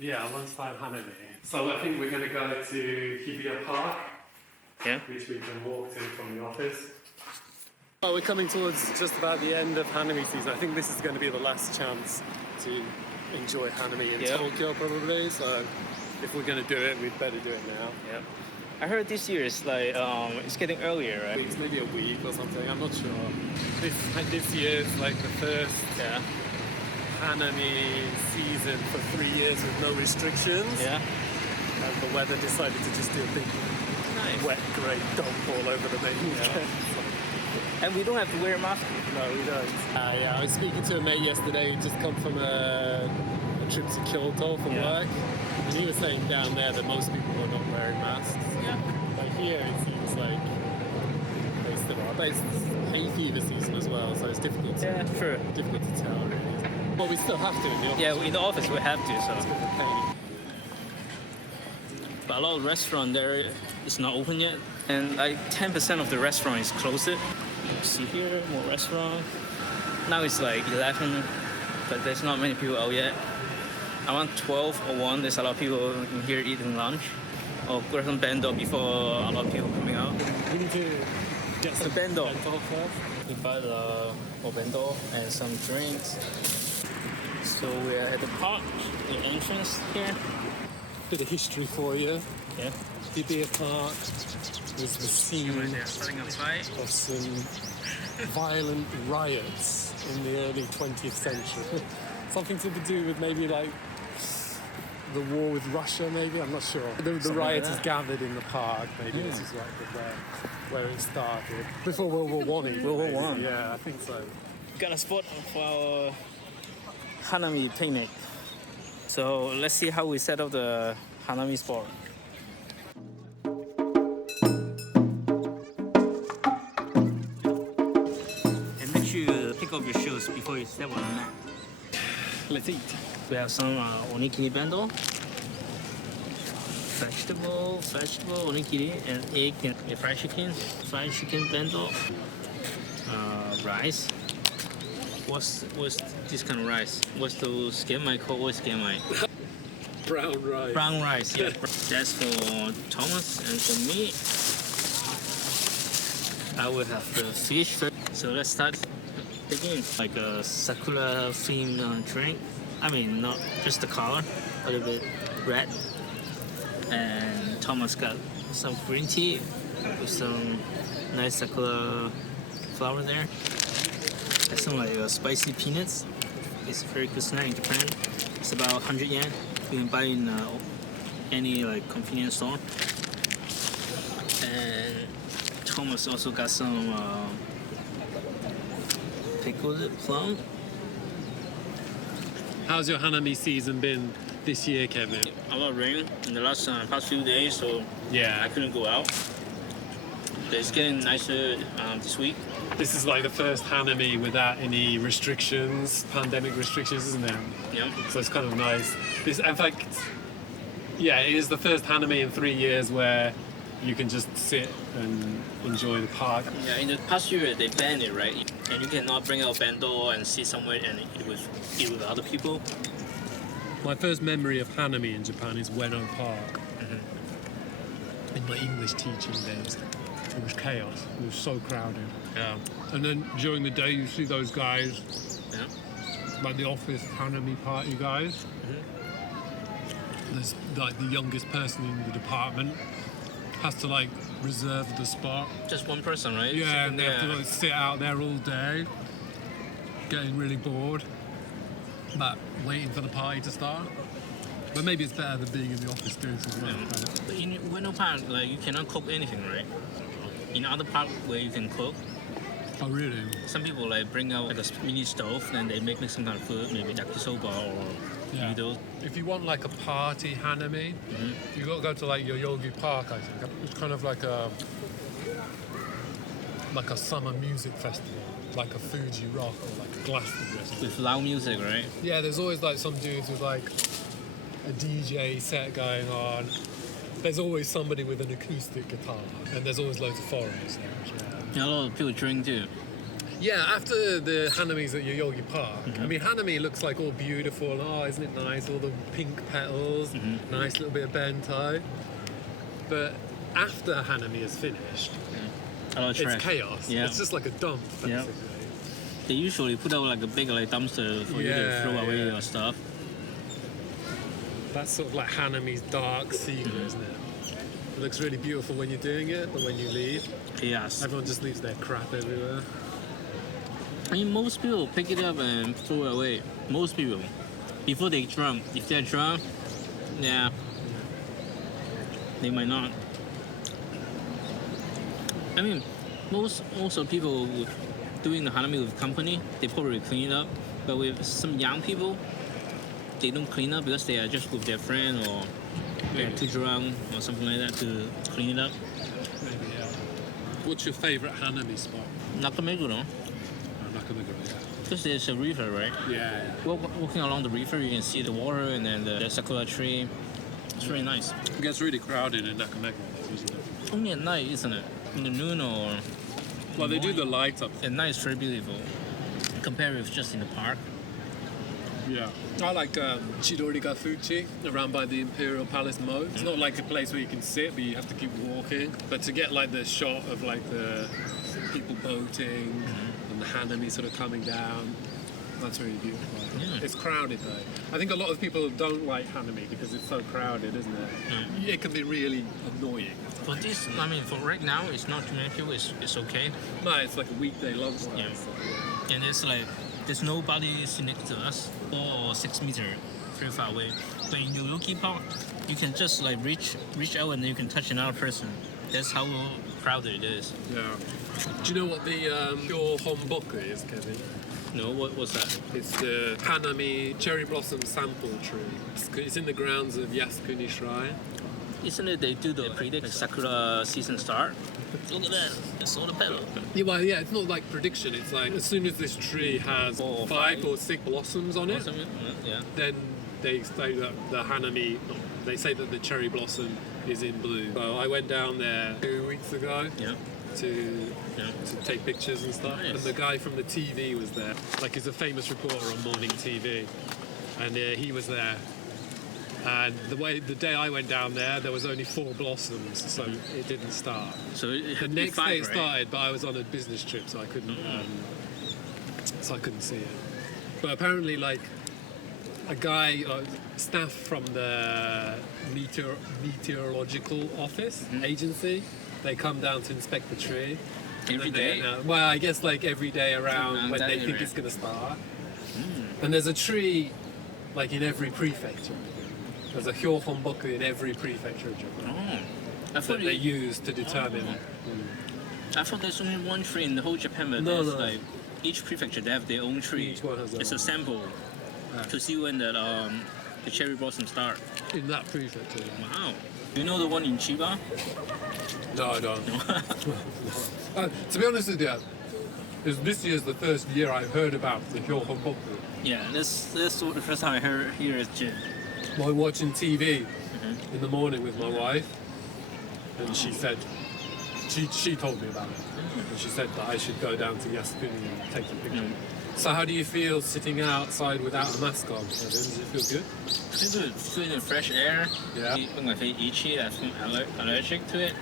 Yeah, lunchtime Hanami. So I think we're going to go to Hibiya Park, which we can walk to from the office. Well, we're coming towards just about the end of Hanami season. I think this is going to be the last chance to enjoy Hanami in Tokyo, probably. So if we're going to do it, we'd better do it now. Yeah. I heard this year is like it's getting earlier, right? It's maybe a week or something. I'm not sure. This year is like the first Hanami season for 3 years with no restrictions. Yeah. And the weather decided to just do a big wet grey dump all over the main weekend. And we don't have to wear a mask. No, we don't. I was speaking to a mate yesterday who just come from a trip to Kyoto from work. And he was saying down there that most people are not wearing masks. Yeah. But here it seems like they still are. But it's hay fever season as well, so it's difficult to, difficult to tell, really. But we still have to in the office. Yeah, in the office we have to, so. It's a bit of a pain. But a lot of restaurant there is not open yet. And like 10% of the restaurant is closed. See here, more restaurant. Now it's like 11, but there's not many people out yet. Around 12 or 1, there's a lot of people in here eating lunch. Or grab some bento before a lot of people coming out. We need to get some bento first. We buy the bento and some drinks. So we're at the park, the entrance here. Bit of history for you. Yeah. Hibiya Park was the scene of some violent riots in the early 20th century. Something to do with maybe like the war with Russia, maybe, I'm not sure. The rioters gathered in the park, maybe this is like where it started. Before World War I. World War I. Yeah, I think so. Got a spot for our Hanami picnic. So let's see how we set up the Hanami spot. And make sure you pick up your shoes before you step on the mat. Let's eat. We have some onigiri bento, vegetable onigiri, and egg and fried chicken bento, rice. What's this kind of rice? What's those genmai called? What's genmai? Brown rice. Brown rice, yeah. That's for Thomas, and for me, I will have the fish. So let's start picking like a sakura themed drink. I mean, not just the color, a little bit red. And Thomas got some green tea with some nice sakura flower there. There's some like spicy peanuts. It's a very good snack in Japan. It's about 100 yen. You can buy in any like convenience store. And Thomas also got some pickled plum. How's your Hanami season been this year, Kevin? A lot of rain in the past few days, so I couldn't go out. But it's getting nicer this week. This is like the first Hanami without any restrictions, pandemic restrictions, isn't it? Yeah. So it's kind of nice. In fact, it is the first Hanami in 3 years where you can just sit and enjoy the park. Yeah, in the past year they banned it, right? And you cannot bring out bento and sit somewhere and eat with other people. My first memory of Hanami in Japan is Ueno Park. In my English teaching days. It was chaos. It was so crowded. Yeah. And then during the day you see those guys, like the office Hanami party guys. There's like the youngest person in the department has to like reserve the spot. Just one person, right? Yeah, and they have to like sit out there all day, getting really bored, but waiting for the party to start. But maybe it's better than being in the office doing something else. But in Ueno Park, like you cannot cook anything, right? In other parks where you can cook. Oh really? Some people like bring out like a mini stove and they make some kind of food, maybe yakisoba or noodles. If you want like a party Hanami, you got to go to like Yoyogi Park. I think it's kind of like a summer music festival, like a Fuji Rock or like a Glastonbury festival. With loud music, right? Yeah, there's always like some dudes with like a DJ set going on. There's always somebody with an acoustic guitar, and there's always loads of foreigners there as well. Yeah, a lot of people drink too. Yeah, after the Hanami's at Hibiya Park, I mean, Hanami looks like all beautiful and isn't it nice? All the pink petals, nice little bit of bento. But after Hanami is finished, A lot of trash. it's chaos. Yeah. It's just like a dump, basically. Yeah. They usually put out like a big like dumpster for you to Yeah, throw away yeah. your stuff. That's sort of like Hanami's dark secret, isn't it? It looks really beautiful when you're doing it, but when you leave, Yes. everyone just leaves their crap everywhere. I mean, most people pick it up and throw it away. Most people, before they drunk. If they're drunk, yeah, they might not. I mean, most of people doing the Hanami with company, they probably clean it up. But with some young people, they don't clean up because they are just with their friend or they're too drunk or something like that to clean it up. Maybe, yeah. What's your favourite Hanami spot? Nakameguro, Nakameguro, because there's a river, right? yeah. Walking along the river, you can see the water and then the sakura tree. It's really nice. It gets really crowded in Nakameguro, though, doesn't it? Only at night, isn't it? In the noon or Well, they do the light up. at night, it's very beautiful. Compared with just in the park. Yeah. I like Chidoriga Fuchi around by the Imperial Palace Moat. It's not like a place where you can sit, but you have to keep walking. But to get like the shot of like the people boating and the Hanami sort of coming down, that's really beautiful. Yeah. It's crowded though. I think a lot of people don't like Hanami because it's so crowded, isn't it? It can be really annoying. For this, I mean, for right now, it's not too many people. It's okay. No, it's like a weekday lunchtime. Yeah. So, And it's like there's nobody sitting next to us, 4 or 6 meters, very far away. But in Hibiya Park, you can just like reach out and you can touch another person. That's how crowded it is. yeah. Do you know what the hyohonboku is, Kevin? No, what was that? It's the Hanami cherry blossom sample tree. It's in the grounds of Yasukuni Shrine. Isn't it they do the predict the sakura season start? Look at that! It's all the petal. Yeah, well, yeah, it's not like prediction. It's like as soon as this tree has 5 or 6 blossoms on it, Yeah. then they say that the Hanami, they say that the cherry blossom is in bloom. So I went down there 2 weeks ago. Yeah. To take pictures and stuff. Nice. And the guy from the TV was there. Like, he's a famous reporter on morning TV. And he was there. And the day I went down there was only 4 blossoms, so it didn't start. So it The had to be next 5, day it right? started, but I was on a business trip, so I couldn't see it. But apparently, like, a guy, staff from the meteorological office agency, they come down to inspect the tree. Every And day? well, I guess like every day around Around when that they think area. it's going to start. And there's a tree like in every prefecture. There's a hyohonboku in every prefecture of Japan Oh. I that thought they use to determine. I thought there's only one tree in the whole Japan, but No, there's no. like each prefecture they have their own tree. Each one has their It's own. a sample to see when the cherry blossom start. In that prefecture. Wow. You know the one in Chiba? No, I don't. To be honest with you, this year's the first year I've heard about the hyohonboku. Yeah, this the first time I heard here is Jin. While watching TV in the morning with my wife, and she said, she told me about it, and she said that I should go down to Yasukuni and take a picture. So how do you feel sitting outside without a mask on? Does it feel good? It's good. Feeling fresh air. Yeah. When I feel itchy, I'm allergic to it.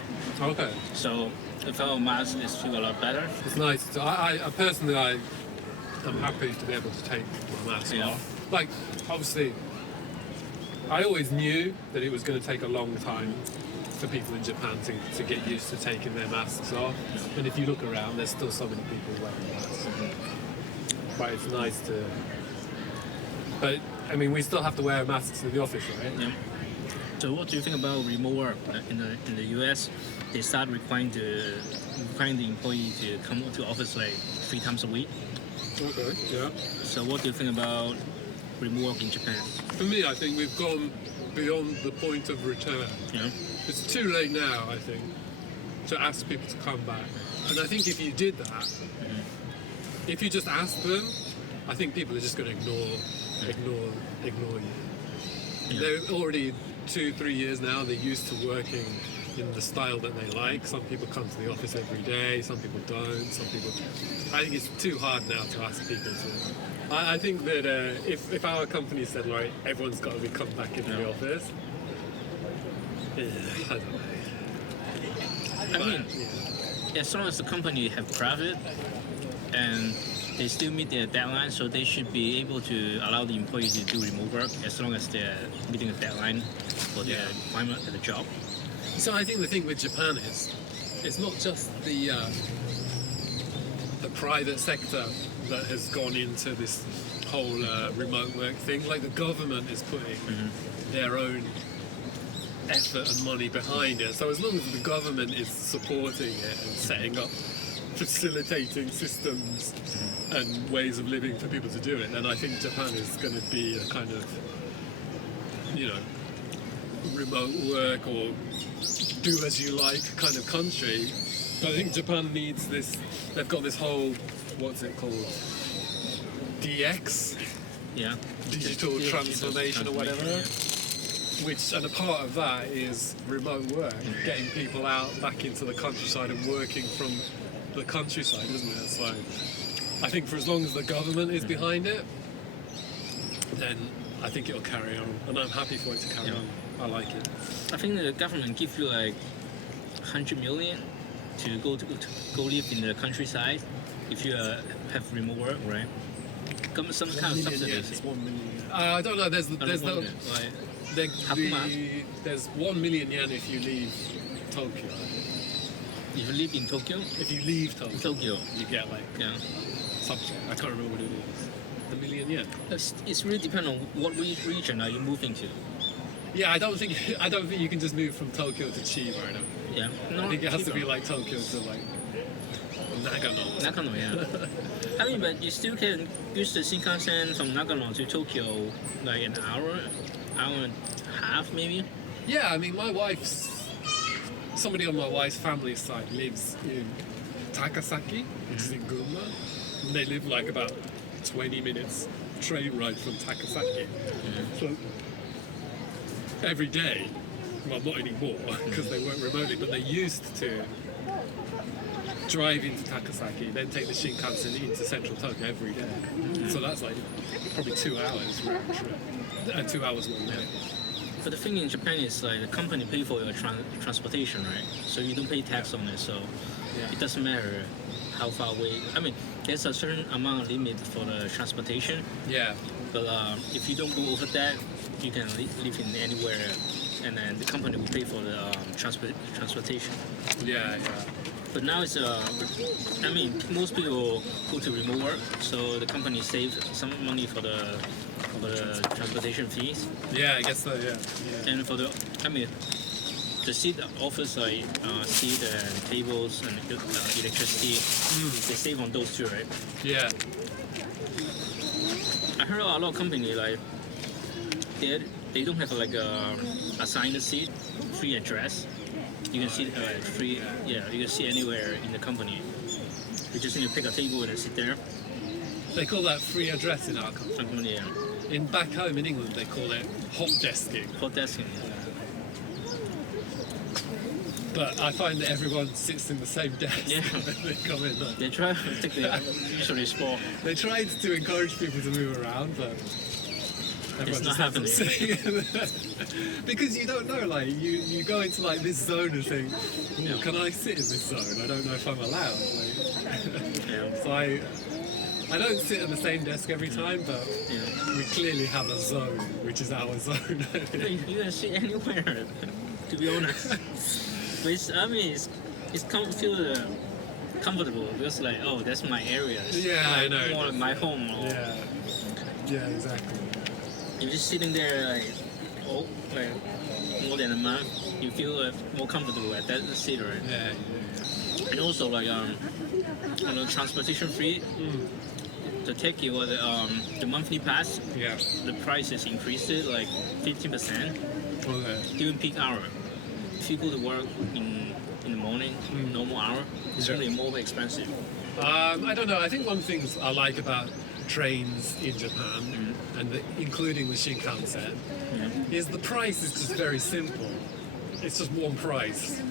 Okay. So if I have a mask, it feels a lot better. It's nice. I personally, I'm happy to be able to take my mask Yeah. off. Like, obviously, I always knew that it was going to take a long time for people in Japan to get used to taking their masks off. And if you look around, there's still so many people wearing masks. But it's nice to... But, I mean, we still have to wear masks in the office, right? Yeah. So what do you think about remote work in the US? They start requiring the employee to come to office like 3 times a week. Okay, yeah. So what do you think about remote work in Japan? For me, I think we've gone beyond the point of return. Yeah. It's too late now, I think, to ask people to come back. And I think if you did that, if you just asked them, I think people are just going to ignore you. Yeah. They're already 2-3 years now. They're used to working in the style that they like. Some people come to the office every day, some people don't, some people... I think it's too hard now to ask people to... I think that if our company said, like, everyone's got to come back into the office, I don't know. I mean, as long as the company have profit and they still meet their deadline, so they should be able to allow the employee to do remote work as long as they're meeting the deadline for their requirement at the job. So I think the thing with Japan is, it's not just the private sector that has gone into this whole remote work thing. Like the government is putting their own effort and money behind it. So as long as the government is supporting it and setting up, facilitating systems and ways of living for people to do it, then I think Japan is going to be a kind of, remote work or do as you like kind of country. But I think Japan needs this, they've got this whole, what's it called? DX? Yeah. Digital transformation or whatever. Which, and a part of that is remote work, getting people out back into the countryside and working from the countryside, isn't it? So I think for as long as the government is behind it, then I think it'll carry on, and I'm happy for it to carry on. I like it. I think the government gives you like 100 million to go live in the countryside if you have remote work, right? Some kind of subsidies. It's 1 million. I don't know. There's 1 million yen if you leave Tokyo. If you live in Tokyo? If you leave Tokyo, you get like something. I can't remember what it is. The million yen. It's really depend on what region are you moving to. Yeah, I don't think you can just move from Tokyo to Chiba. Yeah. No, I think it has to be like Tokyo to like Nagano. Nagano, yeah. I mean, but you still can use the Shinkansen from Nagano to Tokyo like an hour and a half maybe. Yeah, I mean, somebody on my wife's family side lives in Takasaki, which is in Gunma, and they live like about 20 minutes train ride from Takasaki. So every day, well, not anymore because they work remotely, but they used to drive into Takasaki, then take the Shinkansen into central Tokyo every day. So that's like probably 2 hours round trip, 2 hours one day. But the thing in Japan is like the company pay for your transportation, right? So you don't pay tax on it, so it doesn't matter how far away. I mean, there's a certain amount limit for the transportation. Yeah. But if you don't go over that, you can live in anywhere, and then the company will pay for the transportation. Yeah. But now it's I mean, most people go to remote work, so the company saves some money for the transportation fees. Yeah, I guess so. Yeah. And for the the seat offers like seat and tables and electricity. They save on those too, right? Yeah. I heard a lot of companies like they don't have like a assigned seat, free address. You can sit free. Yeah, you can sit anywhere in the company. You just need to pick a table and sit there. They call that free address in our company. Yeah. In back home in England, they call it hot desking. Hot desking. But I find that everyone sits in the same desk Yeah. when they come in. They try to take the usually spot. They tried to encourage people to move around, but everyone not just has them happening. sitting. Because you don't know, like you go into like this zone and think, can I sit in this zone? I don't know if I'm allowed. Like, so I don't sit at the same desk every time, but we clearly have a zone, which is our zone. You can sit anywhere, to be honest. But it's feel comfortable because like, oh, that's my area. Yeah, like, I know. More like my home. Or Yeah, exactly. You're just sitting there like more than a month. You feel more comfortable at that seat, right? Yeah. And also like on the transportation fee, the ticket or the monthly pass, the price is increased like 15% during peak hour. If you go to work in the morning, normal hour, it's really more expensive. I don't know. I think one thing I like about trains in Japan, and including the Shinkansen, is the price is just very simple. it's just one price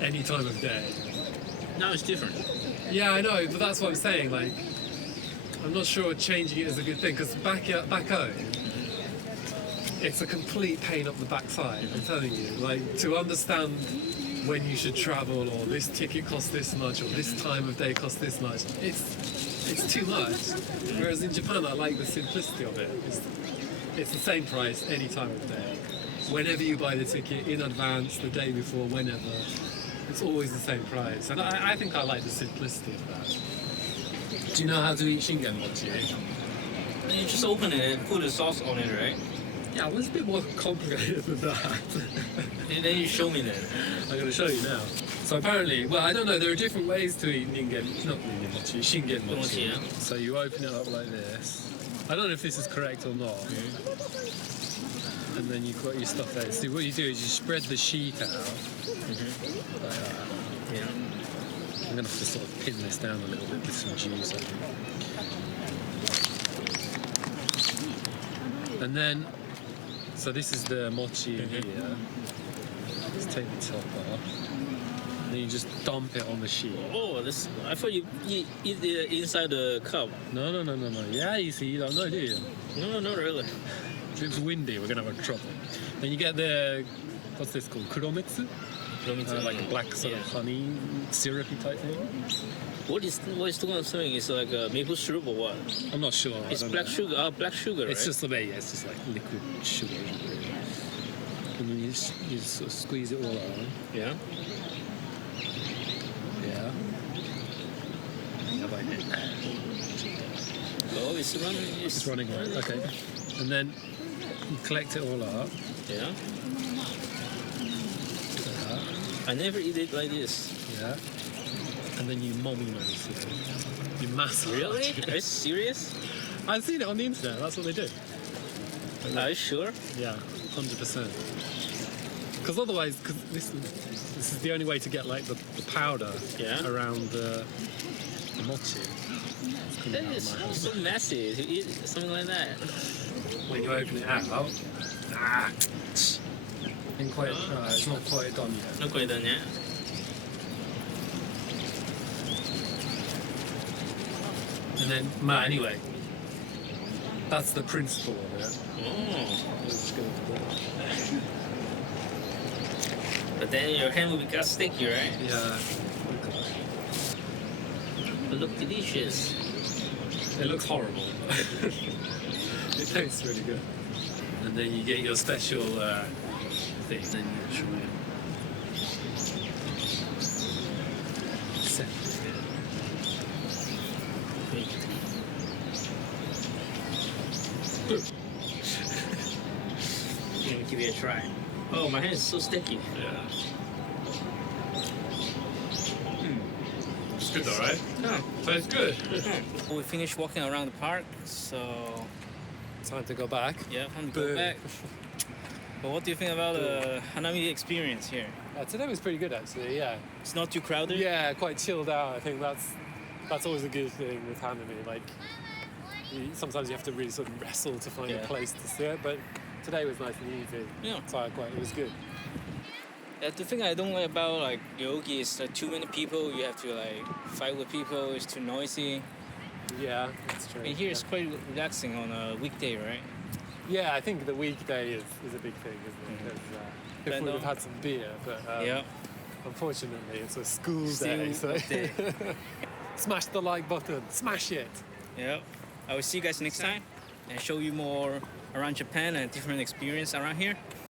any time of day. Now it's different. Yeah, I know, but that's what I'm saying. Like, I'm not sure changing it is a good thing because back home, it's a complete pain up the backside. I'm telling you, like to understand when you should travel, or this ticket costs this much, or this time of day costs this much. It's too much. Whereas in Japan, I like the simplicity of it. It's the same price any time of day. Whenever you buy the ticket in advance, the day before, whenever, it's always the same price. And I think I like the simplicity of that. Do you know how to eat shingen mochi? You just open it and put the sauce on it, right? Yeah, it was a bit more complicated than that. And then you show me that. I'm going to show you now. So apparently, well, I don't know, there are different ways to eat shingen mochi. Yeah. So you open it up like this. I don't know if this is correct or not. And then you've got your stuff there. So what you do is you spread the sheet out like that. Yeah. I'm going to have to sort of pin this down a little bit with some juice. I think. And then, so this is the mochi here. Let's take the top off. And then you just dump it on the sheet. Oh, this! I thought you eat the inside the cup. No. Yeah, you see, you don't know, do you? No, not really. If it's windy, we're going to have trouble. Then you get the, what's this called? Kuromitsu? Like a black sort of honey, syrupy type thing. What is the one thing? It's like maple syrup or what? I'm not sure. It's black sugar. Black sugar, right? It's just it's just like liquid sugar. And then you just sort of squeeze it all out. Yeah. Yeah. Like it. Oh, it's running. It's running right. Okay. And then you collect it all up. Yeah. I never eat it like this. Yeah. And then you mommy it. You massage. Really? Are you serious? I've seen it on the internet. That's what they do. Are you sure? Yeah, 100%. Because otherwise, this is the only way to get like the powder around the mochi. That is so messy to eat something like that. When you open it out, it's not quite done yet. Not quite done yet. And then, anyway, that's the principle of it. Oh. Let's go to that. But then your hand will become sticky, right? Yeah. It looks delicious. It looks horrible. It tastes really good. And then you get your special thing. Then you try it. Set. Let me give it a try. Oh, my hand is so sticky. Yeah. It's good though, right? Yeah. Tastes good. We finished walking around the park, so Time to go back. yeah, time to go back. But what do you think about the Hanami experience here? Today was pretty good actually, yeah. It's not too crowded? Yeah, quite chilled out. I think that's always a good thing with Hanami. Like, sometimes you have to really sort of wrestle to find a place to sit, but today was nice and easy. Yeah. So it was good. The thing I don't like about like yogi is that too many people. You have to like fight with people. It's too noisy. Yeah, that's true. And here it's quite relaxing on a weekday, right? Yeah, I think the weekday is a big thing, isn't it? Because if we would have had some beer, but unfortunately it's a school day. So smash the like button, smash it. Yeah. I will see you guys next time and show you more around Japan and different experience around here.